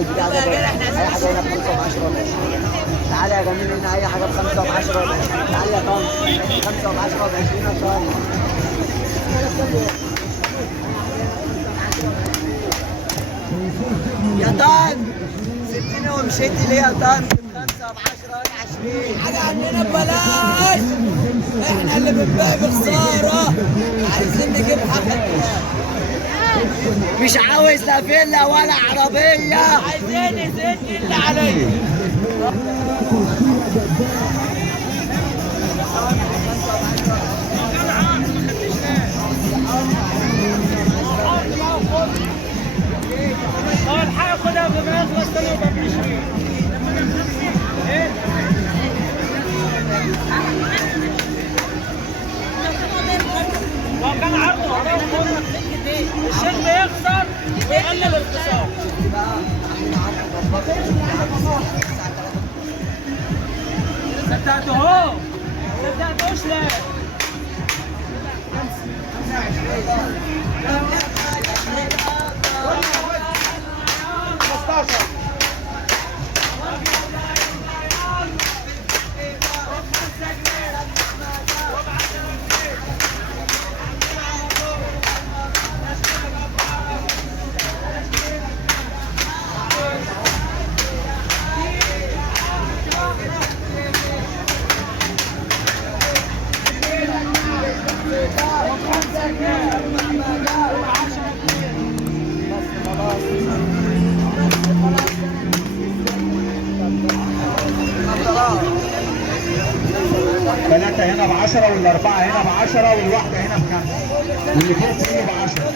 البتاع ده اي حاجه هنا ب 5 و10 ولا 20. تعالى يا جميل هنا اي حاجه ب 5 و10 ولا 20. تعالى يا طن 5 و10 ولا 20 يا طن. يا طن سبتني ومشيت ليه يا طن؟ 5 ب10 ولا 20 حاجة عننا ببلاش. احنا اللي بنبيع بخسارة، عايزين نجيب حاجة. مش عاوز لا فيلا ولا عربيه. عايزين زيت اللي عليا. الحق خدها قبل ما يخلص تاني ب 20. لو كان عرضه الشيخ بيخسر ويقلل الخسارة. صدقته هو صدقتوش ليه؟ 15. ثلاثة هنا ب10 والأربعة هنا ب10 والواحدة هنا ب5 واللي فوق كله ب10.